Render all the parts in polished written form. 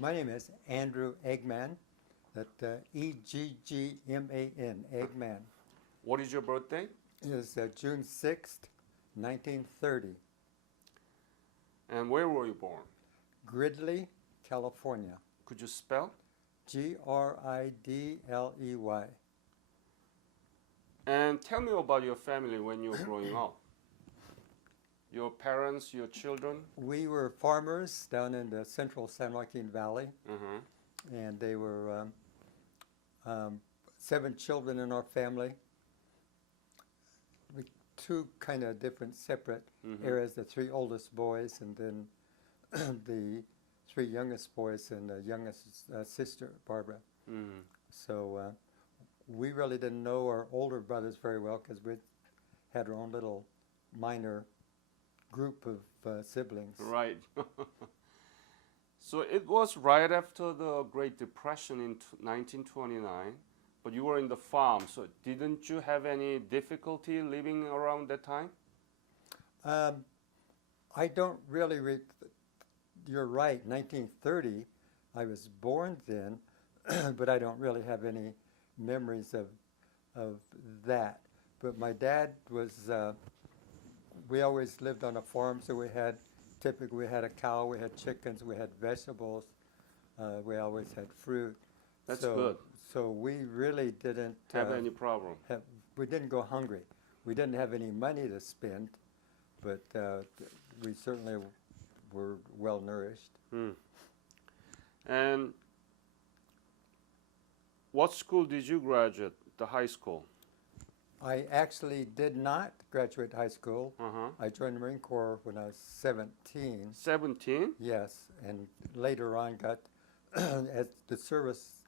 My name is Andrew Eggman. That Eggman, Eggman. What is your birthday? It is June 6th, 1930, And where were you born? Gridley, California. Could you spell? Gridley. And tell me about your family when you were growing up. Your parents, your children? We were farmers down in the central San Joaquin Valley, Mm-hmm. and they were 7 children in our family. We two kind of different separate areas, the 3 oldest boys and then the 3 youngest boys and the youngest sister, Barbara. Mm-hmm. So we really didn't know our older brothers very well because we had our own little minor group of siblings. Right. So it was right after the Great Depression in 1929, but you were in the farm, so didn't you have any difficulty living around that time? I don't really, you're right, 1930, I was born then, but I don't really have any memories of that. But my dad was, we always lived on a farm, so we had a cow, we had chickens, we had vegetables, we always had fruit. That's so, good. So we really didn't Have any problem? we didn't go hungry. We didn't have any money to spend, but we certainly were well nourished. Hmm. And what school did you graduate? The high school? I actually did not graduate high school. Uh-huh. I joined the Marine Corps when I was 17. 17? Yes, and later on got at the service.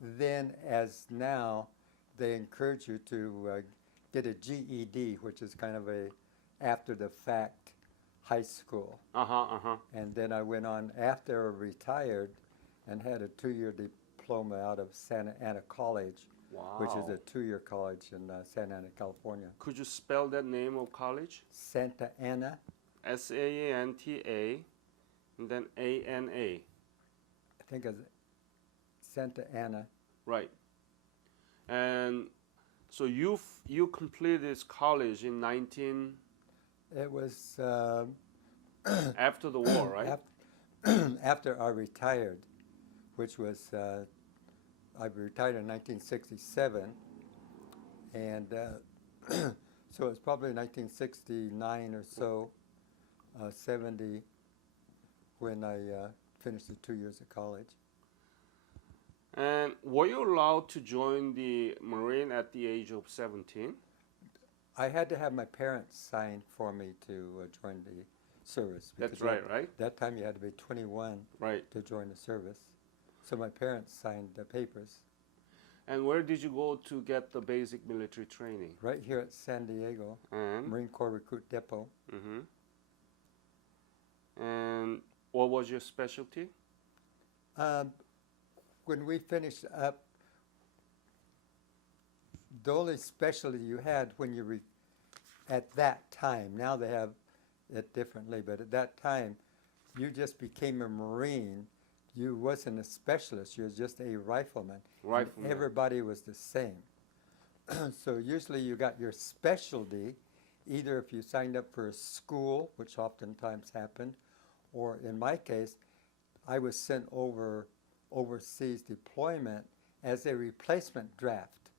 Then, as now, they encourage you to get a GED, which is kind of a after-the-fact high school. Uh-huh, uh-huh. And then I went on after I retired and had a 2-year diploma out of Santa Ana College, Wow. which is a 2-year college in Santa Ana, California. Could you spell that name of college? Santa Ana. Santa, and then A-N-A. I think it's Santa Ana. Right. And so you completed this college in 19... It was after the war, right? after I retired, which was, I retired in 1967, and so it was probably 1969 or so, 70, when I finished the 2 years of college. And were you allowed to join the Marine at the age of 17? I had to have my parents sign for me to join the service. That's right, right? That time you had to be 21 Right. to join the service. So my parents signed the papers. And where did you go to get the basic military training? Right here at San Diego, And? Marine Corps Recruit Depot. Mm-hmm. And what was your specialty? When we finished up, the only specialty you had when you at that time, now they have it differently, but at that time, you just became a Marine. You wasn't a specialist, you was just a rifleman. Rifleman. Everybody was the same. So usually you got your specialty, either if you signed up for a school, which oftentimes happened, or in my case, I was sent overseas deployment as a replacement draft.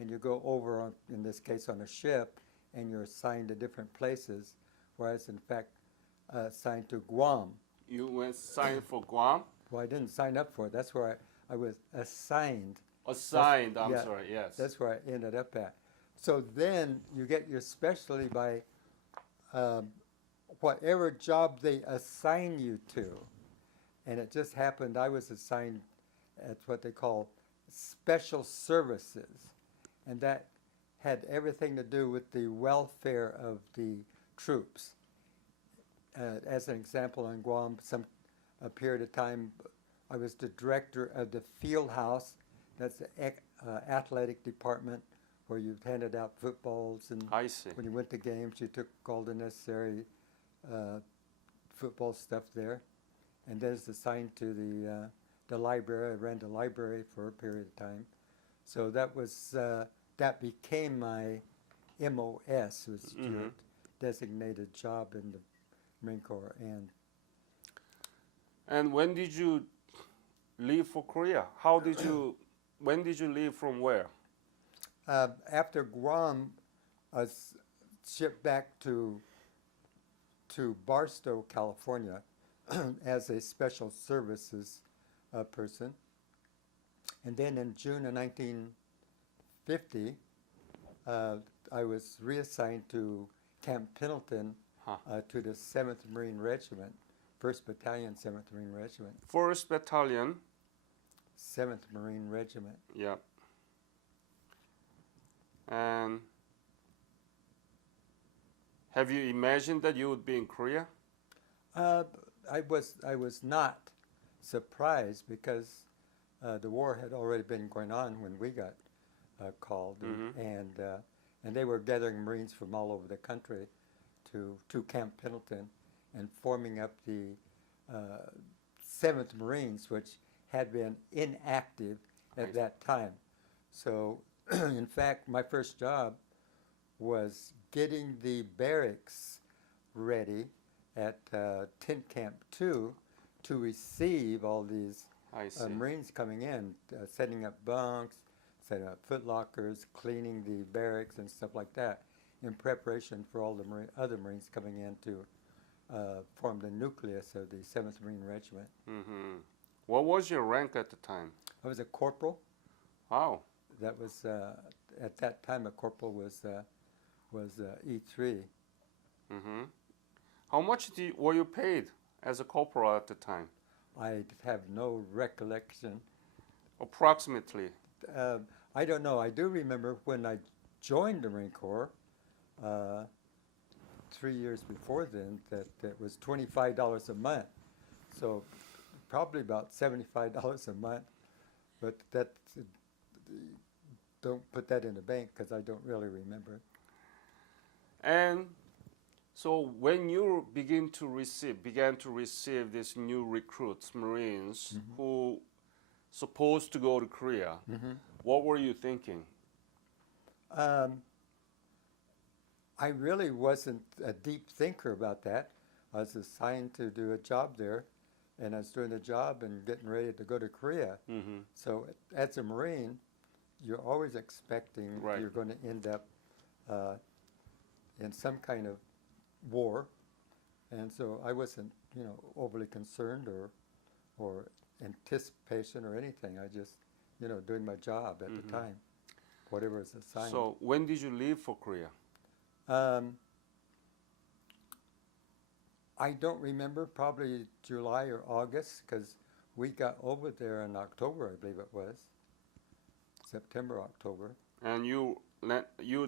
And you go over, in this case, on a ship, and you're assigned to different places, whereas in fact, assigned to Guam. You went signed for Guam? Well, I didn't sign up for it. That's where I was assigned. Assigned, sorry, yes. That's where I ended up at. So then you get your specialty by whatever job they assign you to. And it just happened I was assigned at what they call special services. And that had everything to do with the welfare of the troops. As an example, in Guam, a period of time, I was the director of the field house. That's the athletic department where you handed out footballs, and I see. when you went to games, you took all the necessary football stuff there. and then was assigned to the library. I ran the library for a period of time. So that was that became my MOS, was your designated job in the Marine Corps. And when did you leave for Korea? When did you leave from where? After Guam, I was shipped back to Barstow, California, as a special services person. And then in June of 1950, I was reassigned to Camp Pendleton to the 7th Marine Regiment, 1st Battalion, 7th Marine Regiment. 1st Battalion. 7th Marine Regiment. Yeah. And have you imagined that you would be in Korea? I was not surprised because the war had already been going on when we got called, and they were gathering Marines from all over the country to Camp Pendleton and forming up the 7th Marines, which had been inactive at that time. So, in fact, my first job was getting the barracks ready at Tent Camp 2 to receive all these Marines coming in, setting up bunks, setting up footlockers, cleaning the barracks and stuff like that, in preparation for all the other Marines coming in to form the nucleus of the 7th Marine Regiment. Mm-hmm. What was your rank at the time? I was a corporal. Wow. That was at that time a corporal was E3. Mm-hmm. How much were you paid as a corporal at the time? I have no recollection. Approximately. I don't know. I do remember when I joined the Marine Corps 3 years before then that it was $25 a month. So probably about $75 a month. But that don't put that in the bank because I don't really remember. And so when you began to receive these new recruits, Marines, who supposed to go to Korea, what were you thinking? I really wasn't a deep thinker about that. I was assigned to do a job there, and I was doing the job and getting ready to go to Korea. So as a Marine, you're always expecting you're going to end up in some kind of war, and so I wasn't, overly concerned or anticipation or anything. I just, doing my job at the time, whatever was assigned. So when did you leave for Korea? I don't remember, probably July or August, because we got over there in October, I believe it was. September, October. And you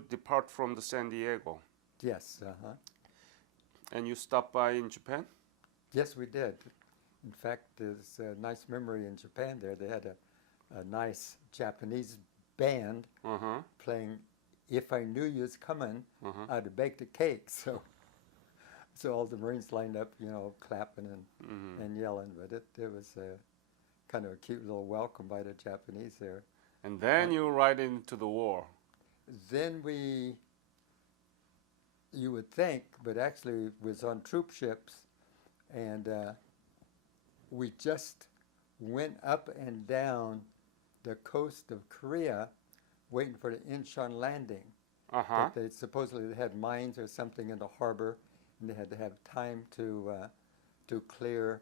depart from the San Diego? Yes, And you stopped by in Japan? Yes, we did. In fact, there's a nice memory in Japan there. They had a nice Japanese band playing If I Knew You Was Coming, I'd have baked a cake. So all the Marines lined up, clapping and yelling. But it was kind of a cute little welcome by the Japanese there. And then you right into the war. Then you would think, but actually it was on troop ships, and we just went up and down the coast of Korea waiting for the Incheon landing. That they supposedly had mines or something in the harbor, and they had to have time to clear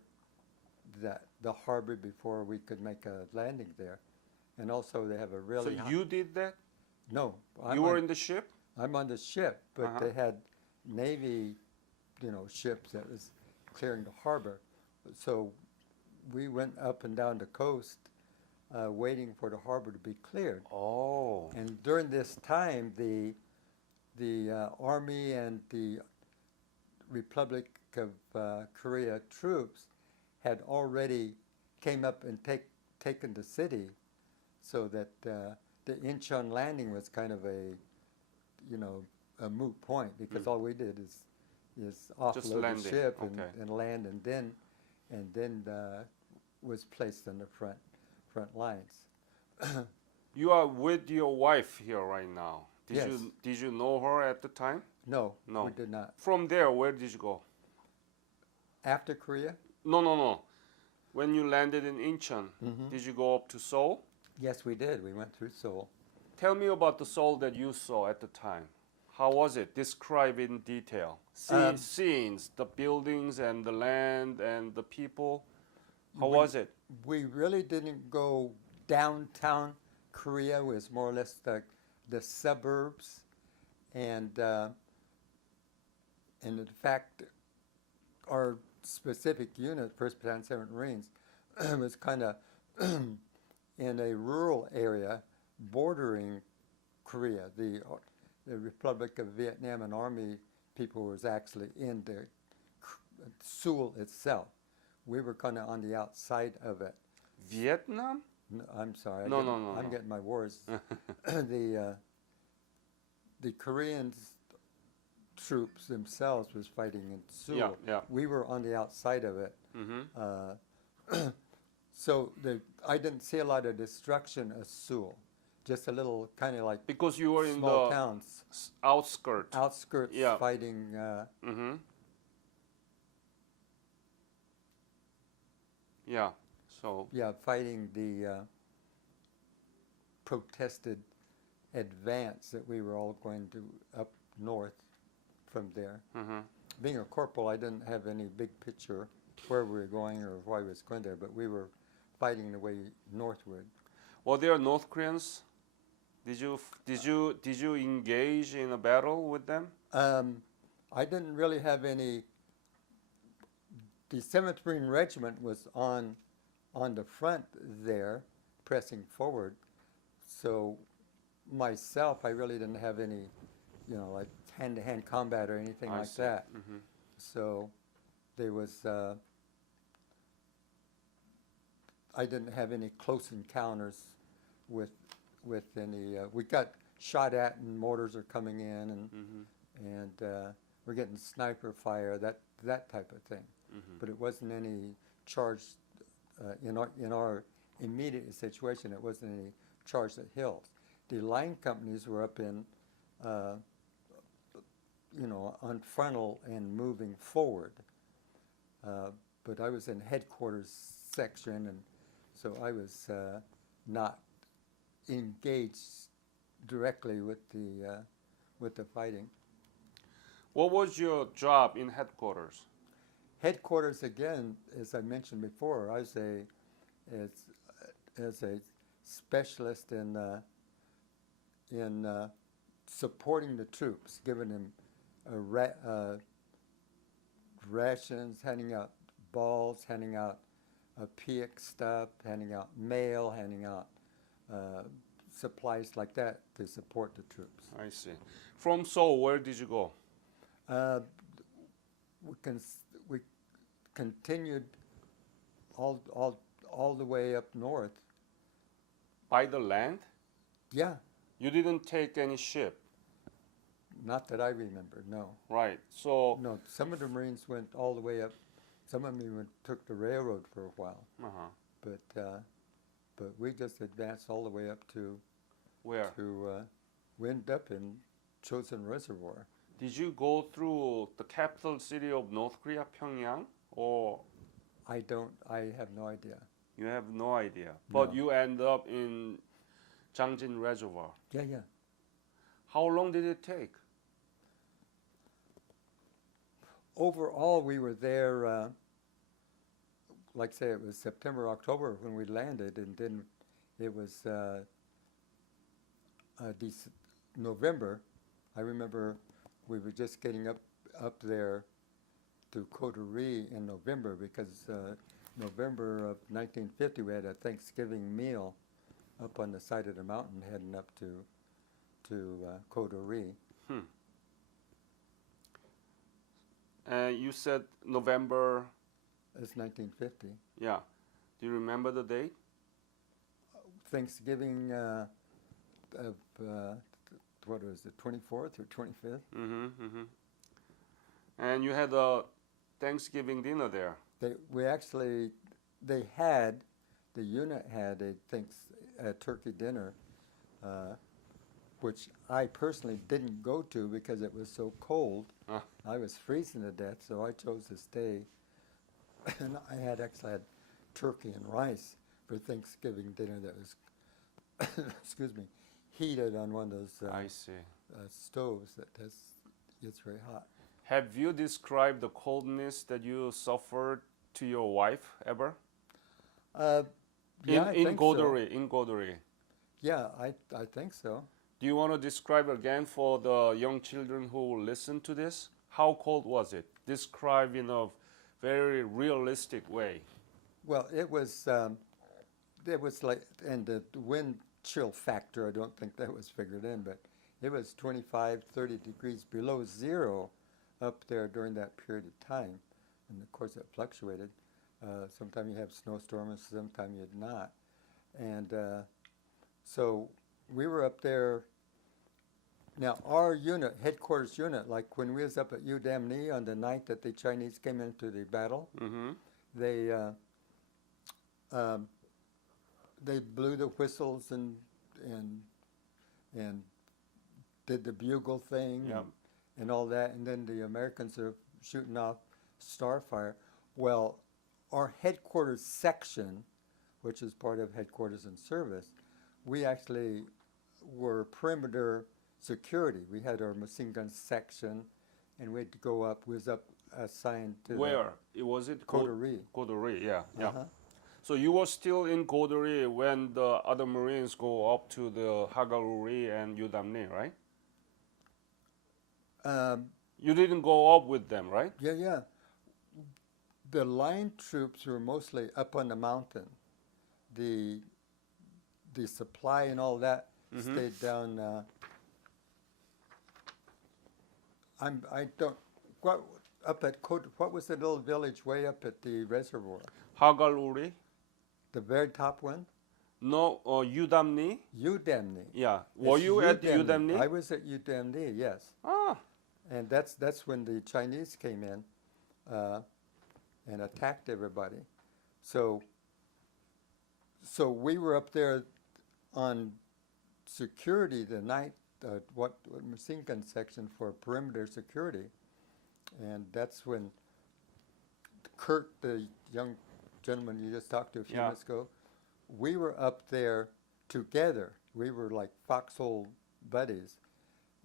the harbor before we could make a landing there. And also they have a really So you did that? No. You were in the ship? I'm on the ship, but they had Navy, ships that was clearing the harbor. So we went up and down the coast waiting for the harbor to be cleared. Oh. And during this time, the Army and the Republic of Korea troops had already came up and taken the city, so that the Incheon landing was kind of a moot point, because all we did is offload the ship and land, and then and then was placed on the front lines. You are with your wife here right now. Yes. Did you know her at the time? No, No. we did not. From there, where did you go? After Korea? No. When you landed in Incheon, did you go up to Seoul? Yes, we did. We went through Seoul. Tell me about the Seoul that you saw at the time. How was it? Describe in detail. Scenes, the buildings and the land and the people. How was it? We really didn't go downtown Korea. It was more or less the suburbs, and in fact, our specific unit, 1st Battalion 7th Marines, was kind of in a rural area bordering Korea. The Republic of Vietnam and Army people was actually in the Seoul itself. We were kind of on the outside of it. Vietnam? No, I'm sorry. I'm getting my wars. The Koreans troops themselves was fighting in Seoul. Yeah. We were on the outside of it. So I didn't see a lot of destruction of Seoul. Just a little kind of like Because you were in small the towns, outskirts. Yeah. fighting. Yeah. So. Yeah, fighting the protested advance that we were all going to up north from there. Being a corporal, I didn't have any big picture where we were going or why we was going there, but we were fighting the way northward. Were there North Koreans? Did you engage in a battle with them? I didn't really have any. The 7th Marine Regiment was on the front there, pressing forward. So myself, I really didn't have any, like hand-to-hand combat or anything like that. So there was. I didn't have any close encounters with any. We got shot at, and mortars are coming in, and we're getting sniper fire, that type of thing. But it wasn't any charge in our immediate situation. It wasn't any charge at hills. The line companies were up in, on frontal and moving forward. But I was in headquarters section, and so I was not engaged directly with the fighting. What was your job in headquarters? Headquarters, again, as I mentioned before, I was as a specialist in supporting the troops, giving them rations, handing out balls, handing out PX stuff, handing out mail, handing out supplies like that to support the troops. I see. From Seoul, where did you go? We continued all the way up north. By the land? Yeah. You didn't take any ship? Not that I remember, no. Right. So. No, some of the Marines went all the way up. Some of them even took the railroad for a while. But we just advanced all the way up to. Where? We ended up in Chosun Reservoir. Did you go through the capital city of North Korea, Pyongyang, or? I have no idea. You have no idea. But No. you end up in Jangjin Reservoir. Yeah. How long did it take? Overall, we were there, like I say, it was September, October when we landed, and then it was November. I remember we were just getting up there to Coterie in November, because November of 1950 we had a Thanksgiving meal up on the side of the mountain heading up to Coterie. You said November. It's 1950. Yeah. Do you remember the date? Thanksgiving of what was it, 24th or 25th? And you had a Thanksgiving dinner there. The unit had a turkey dinner, uh, which I personally didn't go to because it was so cold. Ah. I was freezing to death, so I chose to stay. And I had actually had turkey and rice for Thanksgiving dinner that was, excuse me, heated on one of those I see. stoves gets very hot. Have you described the coldness that you suffered to your wife ever? Yeah, I In think Godori, in Godori. Yeah, I think so. Do you want to describe again for the young children who listen to this? How cold was it? Describe in a very realistic way. Well, it was like, and the wind chill factor, I don't think that was figured in, but it was 25, 30 degrees below zero up there during that period of time. And of course, it fluctuated. Sometimes you have snowstorms, sometimes you'd not. And so we were up there. Now, our unit, headquarters unit, like when we was up at Udamni on the night that the Chinese came into the battle, Mm-hmm. they blew the whistles and did the bugle thing Yep. and all that, and then the Americans are shooting off starfire. Well, our headquarters section, which is part of headquarters and service, we actually were perimeter security. We had our machine gun section, and we'd go up. We was up assigned to Where? Was it Coterie. Godori, yeah. Yeah. Uh-huh. So you were still in Godori when the other Marines go up to the Hagaluri and Udamni, right? You didn't go up with them, right? Yeah. The line troops were mostly up on the mountain. The supply and all that stayed down. What was the little village way up at the reservoir? Hagaluri? The very top one? No, Udamni? Udamni. Yeah. Were It's you at Udamni? I was at Udamni, yes. Ah. And that's when the Chinese came in and attacked everybody. So we were up there on security the night, what machine gun section for perimeter security, and that's when Kurt, the young gentleman you just talked to a few minutes ago, we were up there together. We were like foxhole buddies,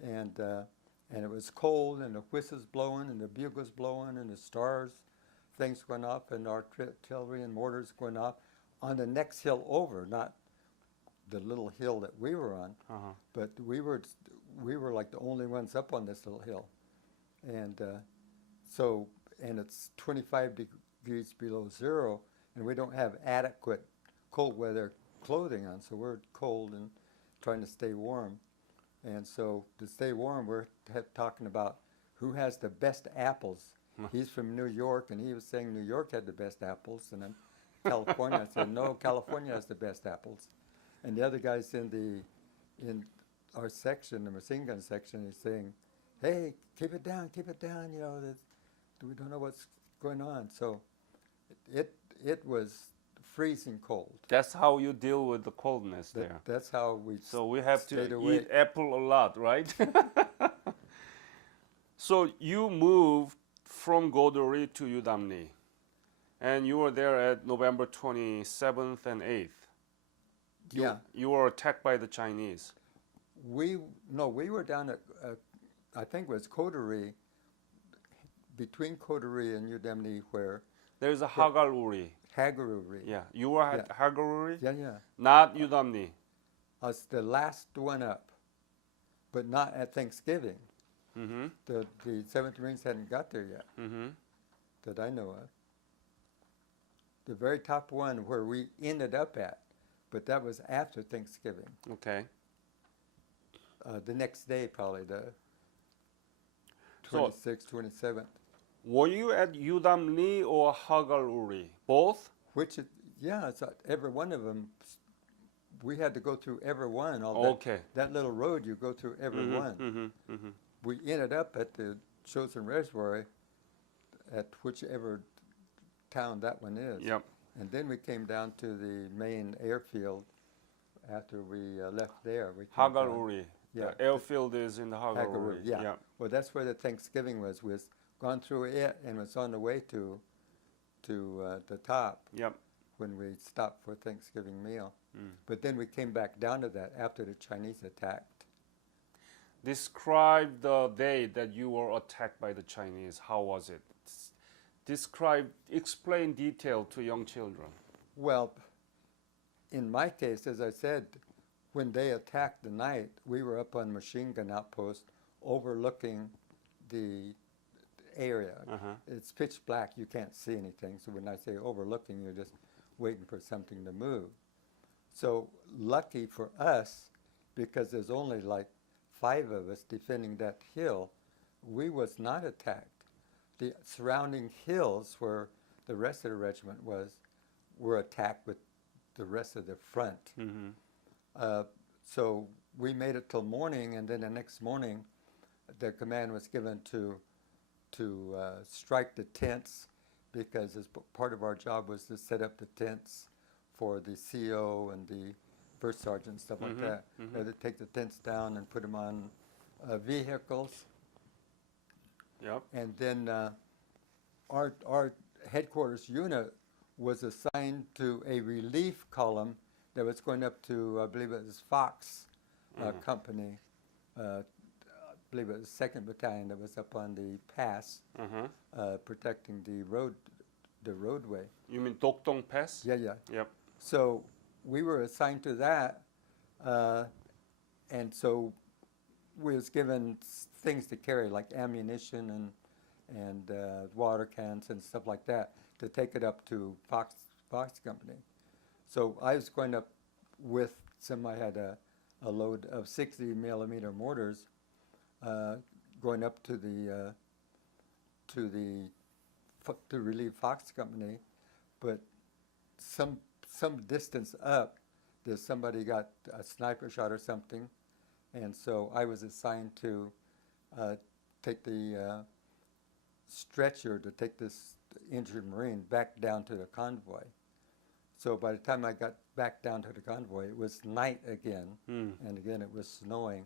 and it was cold, and the whistles blowing, and the bugles blowing, and the stars, things going off, and artillery and mortars going off on the next hill over, not the little hill that we were on, but we were like the only ones up on this little hill, and and it's 25 degrees below zero, and we don't have adequate cold weather clothing on, so we're cold and trying to stay warm. And so to stay warm, we're talking about who has the best apples. He's from New York, and he was saying New York had the best apples, and then California. I said, no, California has the best apples. And the other guy's in our section, the machine gun section, is saying, hey, keep it down, you know, we don't know what's going on. So it was freezing cold. That's how you deal with the coldness there. That's how we So we have to away. eat apple a lot, right? So you moved from Godori to Udamni, and you were there at November 27th and 8th. You were attacked by the Chinese. We were down at, I think it was Coterie, between Coterie and Udamni, where There's a Hagaluri. Hagaruri. Yeah, you were at Hagaluri? Yeah. Not Udamni. I was the last one up, but not at Thanksgiving. Mm-hmm. The 7th Marines hadn't got there yet, Mm-hmm. that I know of. The very top one where we ended up at, but that was after Thanksgiving. Okay. The next day, probably the So- 26th, 27th. Were you at Udamni or Hagaluri? Both? It's every one of them. We had to go through every one. Okay. That little road, you go through every one. Mm-hmm. Mm-hmm. We ended up at the chosen reservoir at whichever town that one is. Yep. And then we came down to the main airfield after we left there. We came down- Hagaluri. Yeah. The airfield is in the Hagaluri. Yeah. Yep. Well, that's where the Thanksgiving was. We was gone through it and was on the way to the top Yep. when we stopped for Thanksgiving meal. Mm. But then we came back down to that after the Chinese attacked. Describe the day that you were attacked by the Chinese. How was it? Explain detail to young children. Well, in my case, as I said, when they attacked the night, we were up on machine gun outpost overlooking the area. Uh-huh. It's pitch black, you can't see anything. So when I say overlooking, you're just waiting for something to move. So lucky for us, because there's only like 5 of us defending that hill, we was not attacked. The surrounding hills where the rest of the regiment were attacked with the rest of the front. Mm-hmm. So we made it till morning, and then the next morning, the command was given to strike the tents, because as part of our job was to set up the tents for the CO and the first sergeant and stuff like that. Mm-hmm. We had to take the tents down and put them on vehicles. Yep. And then our headquarters unit was assigned to a relief column that was going up to, I believe it was Fox Company. I believe it was 2nd Battalion that was up on the pass, protecting the roadway. You mean Dokdong Pass? Yeah, yeah. Yep. So we were assigned to that, and so we was given things to carry, like ammunition and water cans and stuff like that, to take it up to Fox Company. So I was going up with I had a load of 60 millimeter mortars, going up to relieve Fox Company, but some distance up, somebody got a sniper shot or something, and so I was assigned to take the stretcher to take this injured Marine back down to the convoy. So by the time I got back down to the convoy, it was night again, and again it was snowing,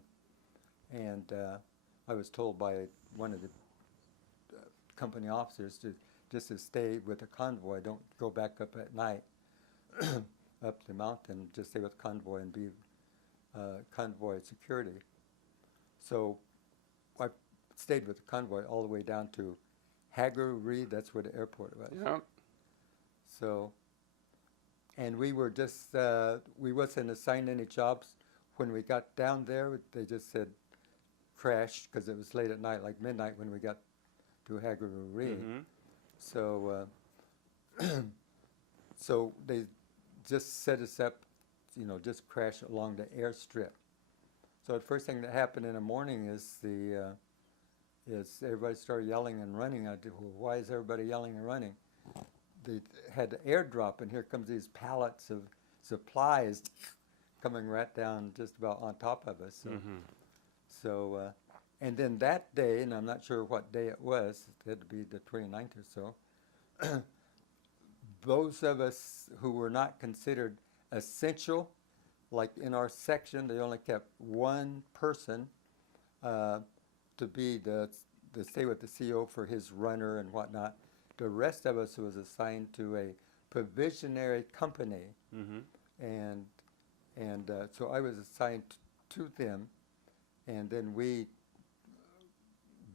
and I was told by one of the company officers to stay with the convoy, don't go back up at night up the mountain, just stay with convoy and be convoy security. So I stayed with the convoy all the way down to Hagerreed, that's where the airport was. Yeah. So, and we were just, we wasn't assigned any jobs. When we got down there, they just said crash, because it was late at night, like midnight when we got to Hagerreed. Mm-hmm. So, so they just set us up, just crash along the airstrip. So the first thing that happened in the morning is everybody started yelling and running. I said, well, why is everybody yelling and running? They had the airdrop, and here comes these pallets of supplies coming right down just about on top of us. So, and then that day, and I'm not sure what day it was, it had to be the 29th or so, those of us who were not considered essential, like in our section, they only kept one person to be to stay with the CO for his runner and whatnot. The rest of us was assigned to a provisionary company, and so I was assigned to them, and then we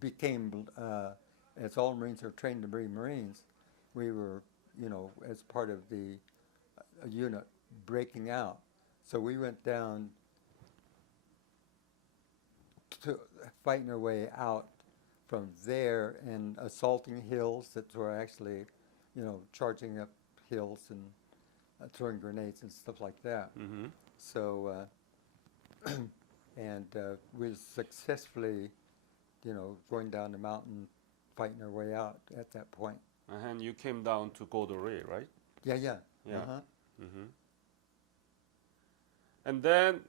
became, as all Marines are trained to be Marines, we were, as part of the unit breaking out. So we went down to fighting our way out from there and assaulting hills that were actually, charging up hills and throwing grenades and stuff like that. So, and we successfully, going down the mountain, fighting our way out at that point. And you came down to Godore, right? Yeah, yeah. Yeah. Uh-huh. And then,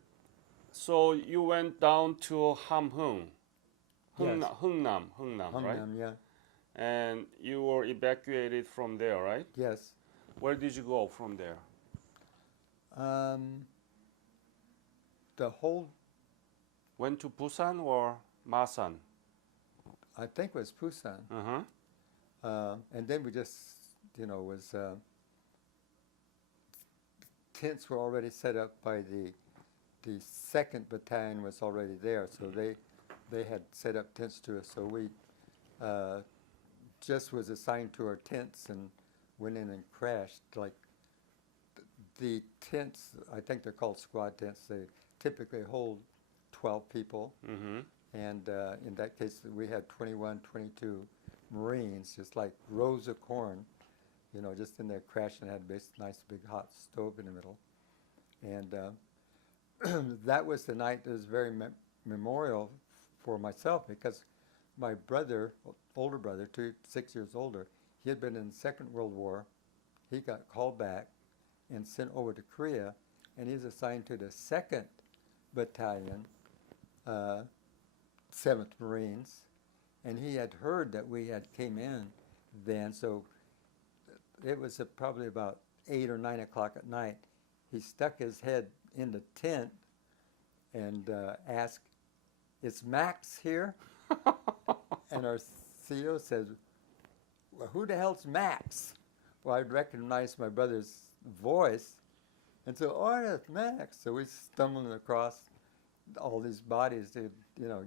so you went down to Hamhung. Yes. Hungnam, right? Yeah. And you were evacuated from there, right? Yes. Where did you go from there? The whole, Went to Busan or Masan? I think it was Busan. And then we just, was tents were already set up by the second battalion was already there, so they had set up tents to us. So we just was assigned to our tents and went in and crashed. Like the tents, I think they're called squad tents. They typically hold 12 people. And in that case, we had 21, 22 Marines, just like rows of corn, just in there crashing. Had this nice big hot stove in the middle. And that was the night that was very memorial for myself, because my brother, older brother, 6 years older, he had been in the Second World War. He got called back and sent over to Korea, and he's assigned to the 2nd Battalion, 7th Marines, and he had heard that we had came in then, so it was probably about 8 or 9 o'clock at night. He stuck his head in the tent and asked, "Is Max here?" And our CEO says, "Well, who the hell's Max?" Well, I'd recognize my brother's voice, and so, "Oh, it's Max." So we stumbling across all these bodies to,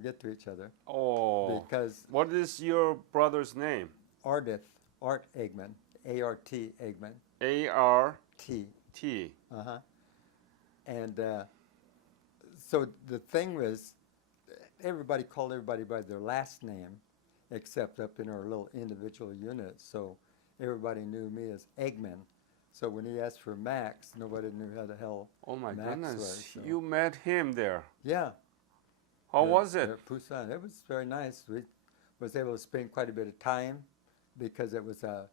get to each other. Oh. Because What is your brother's name? Art Eggman, A-R-T Eggman. A-R-T. T. And so the thing was, everybody called everybody by their last name, except up in our little individual units. So everybody knew me as Eggman. So when he asked for Max, nobody knew how the hell Oh my Max goodness. was. So. You met him there. Yeah. How was it? Busan. It was very nice. We was able to spend quite a bit of time because it was a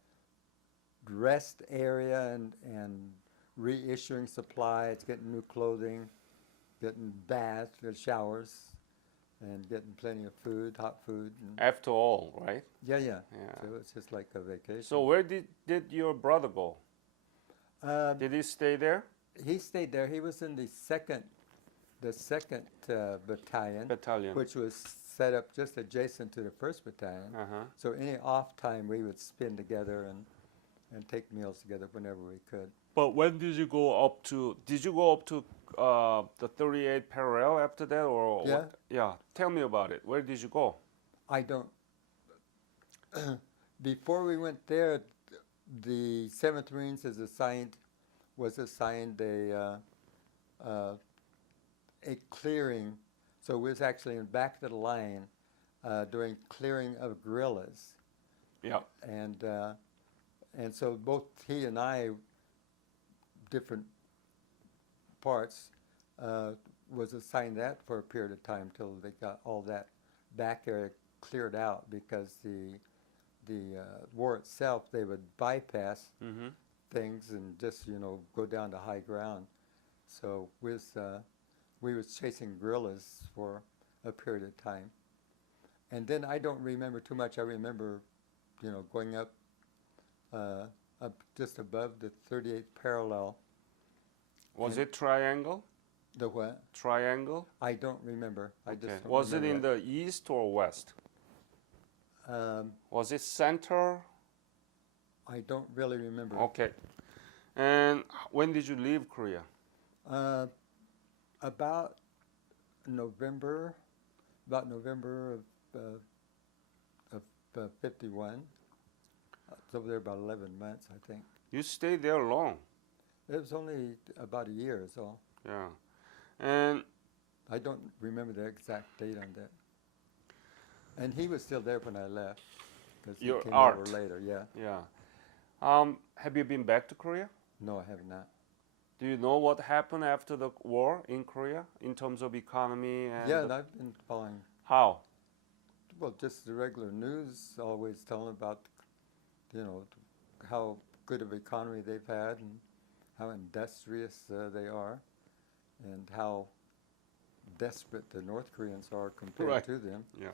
rest area and reissuing supplies, getting new clothing, getting baths, showers, and getting plenty of food, hot food. And After all, right? yeah. Yeah. So it's just like a vacation. So where did your brother go? Did he stay there? He stayed there. He was in the second battalion, which was set up just adjacent to the 1st battalion. So any off time we would spend together and take meals together whenever we could. But when did you go up to? Did you go up to the 38 parallel after that, or Yeah. what? Yeah. Tell me about it. Where did you go? I don't. Before we went there, the 7th Marines was assigned a clearing. So we was actually in back of the line doing clearing of guerrillas. Yeah. And so both he and I, different parts, was assigned that for a period of time till they got all that back area cleared out, because the war itself, they would bypass things and just go down to high ground. So we was chasing guerrillas for a period of time, and then I don't remember too much. I remember going up just above the 38th parallel. Was it triangle? The what? Triangle? I don't remember. I Okay. just don't Was it in remember the east or west? that. Was it center? I don't really remember. Okay. And when did you leave Korea? About November of 51. It's over there about 11 months, I think. You stayed there long. It was only about a year is all. Yeah. And I don't remember the exact date on that. And he was still there when I left, because he Your came Art. over later. Yeah. yeah. Have you been back to Korea? No, I have not. Do you know what happened after the war in Korea in terms of economy and Yeah, and I've been following. how? Well, just the regular news, always telling about, how good of economy they've had and how industrious they are, and how desperate the North Koreans are compared Right. to them. Yeah.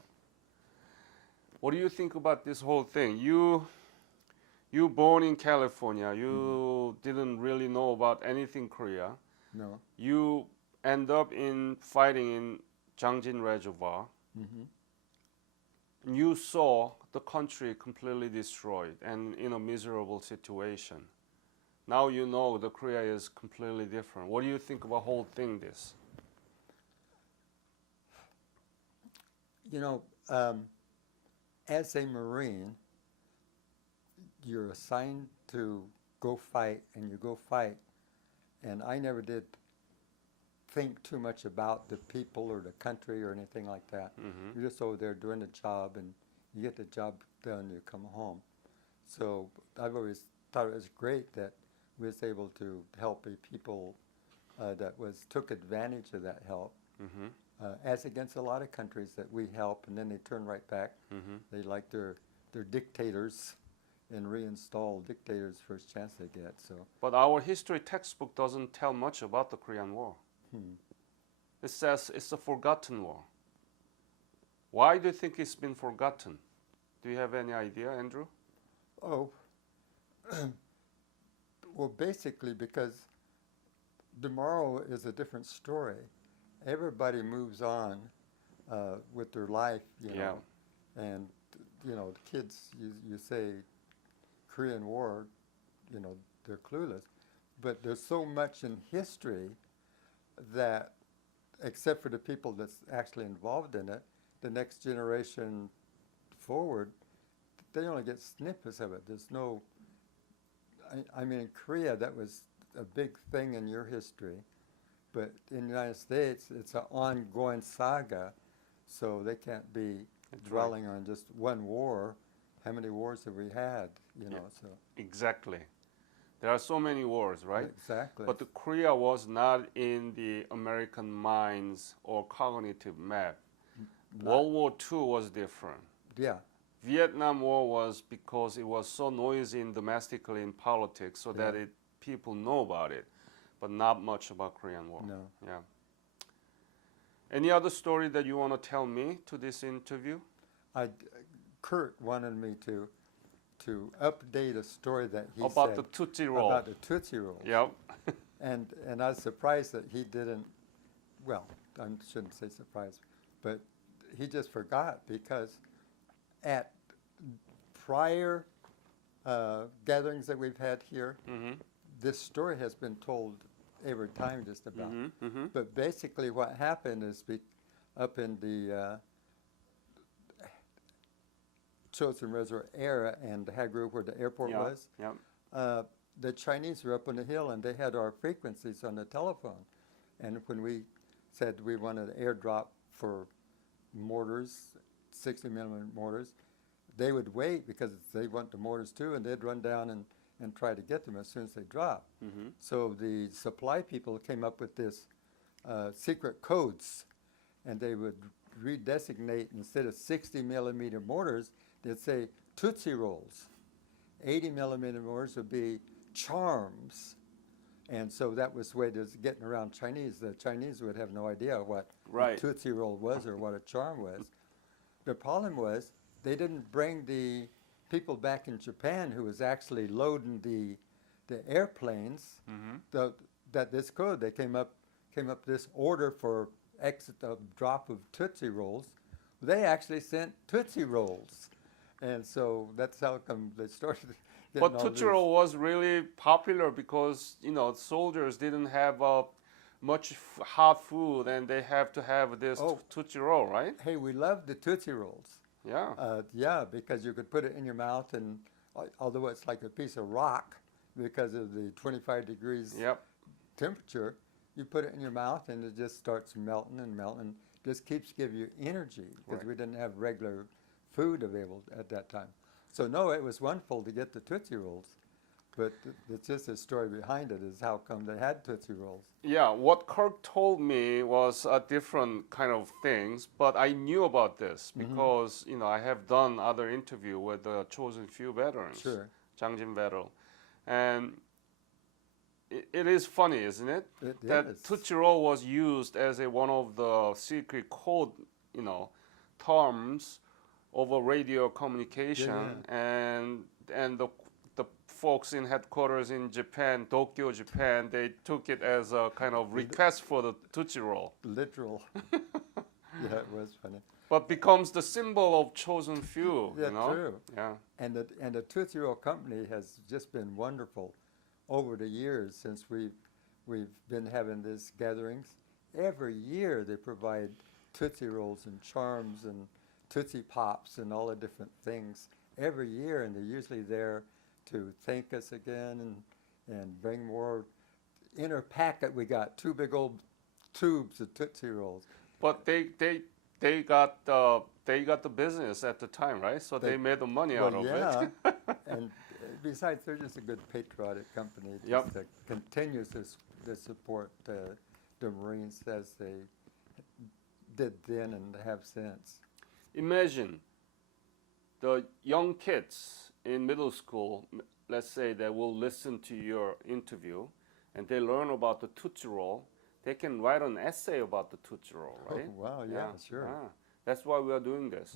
What do you think about this whole thing? You born in California. You didn't really know about anything Korea. No. You end up in fighting in Jangjin Reservoir. Hmm. You saw the country completely destroyed and in a miserable situation. Now you know the Korea is completely different. What do you think about whole thing this? You know, as a Marine, you're assigned to go fight, and you go fight. And I never did think too much about the people or the country or anything like that. Mm-hmm. You're just over there doing the job, and you get the job done, you come home. So I've always thought it was great that we was able to help a people that took advantage of that help, Mm-hmm. as against a lot of countries that we help, and then they turn right back. Mm-hmm. They like their dictators and reinstall dictators first chance they get. So But our history textbook doesn't tell much about the Korean War. It says it's a forgotten war. Why do you think it's been forgotten? Do you have any idea, Andrew? oh, well, basically because tomorrow is a different story. Everybody moves on with their life, you Yeah. know, and you know, the kids. You say Korean War, you know, they're clueless, but there's so much in history that, except for the people that's actually involved in it, the next generation forward, they only get snippets of it. There's no. I mean, in Korea, that was a big thing in your history. But in the United States, it's an ongoing saga, so they can't be That's dwelling on just one war. How many wars have we had? You know, Yeah. so Exactly. There are so many wars, right? exactly. But the Korea was not in the American minds or cognitive map. World War II was different. Yeah, Vietnam War was because it was so noisy in domestically in politics, so that Yeah. people know about it, but not much about Korean War. no. Yeah. Any other story that you want to tell me to this interview? Kurt wanted me to update a story that he About said the Tootsie Roll. about the Tootsie Rolls. Yep. And I was surprised that he didn't. Well, I shouldn't say surprised, but he just forgot, because at prior gatherings that we've had here, Mm-hmm. this story has been told every time just about. Mm-hmm. Mm-hmm. But basically what happened is up in the Chosin Reservoir area and the Hagru, where the airport Yeah. was, Yep. the Chinese were up on the hill, and they had our frequencies on the telephone. And when we said we wanted an airdrop for mortars, 60 millimeter mortars, they would wait because they want the mortars too, and they'd run down and try to get them as soon as they drop. Mm-hmm. So the supply people came up with this secret codes, and they would redesignate, instead of 60 millimeter mortars, they'd say Tootsie Rolls. 80 millimeter mortars would be charms. And so that was the way to getting around Chinese. The Chinese would have no idea what Right. a Tootsie Roll was or what a charm was. The problem was they didn't bring the people back in Japan who was actually loading the airplanes. Mm-hmm. That this code, they came up this order for a drop of Tootsie Rolls. They actually sent Tootsie Rolls, and so that's how come they started. But Tootsie Roll was really popular because, you know, soldiers didn't have much hot food, and they have to have this Oh. Tootsie Roll, right? Hey, we love the Tootsie Rolls. Yeah. Yeah, because you could put it in your mouth, and although it's like a piece of rock because of the 25 degrees Yep. temperature, you put it in your mouth and it just starts melting and melting. Just keeps giving you energy, because Right. we didn't have regular food available at that time. So no, it was wonderful to get the Tootsie Rolls, but it's just the story behind it is how come they had Tootsie Rolls. Yeah, what Kirk told me was a different kind of things, but I knew about this because, you know, I have done other interview with the chosen few veterans, Sure. Jangjin veteran, and it is funny, isn't it? It That is. Tootsie Roll was used as one of the secret code, you know, terms over radio communication, and the folks in headquarters in Japan, Tokyo, Japan, they took it as a kind of request for the Tootsie Roll. Literal. Yeah, it was funny. But becomes the symbol of chosen few, Yeah, you know? true. Yeah. And the Tootsie Roll Company has just been wonderful over the years since we've been having these gatherings. Every year they provide Tootsie Rolls and Charms and Tootsie Pops and all the different things every year, and they're usually there to thank us again and bring more. In our packet we got 2 big old tubes of Tootsie Rolls. But they got the business at the time, right? So they made the money out of it. And besides, they're just a good patriotic company Yep. that continues to support the Marines as they did then and have since. Imagine the young kids in middle school, let's say they will listen to your interview and they learn about the Tootsie Roll. They can write an essay about the Tootsie Roll, right? Oh, wow, yeah, sure. That's why we are doing this.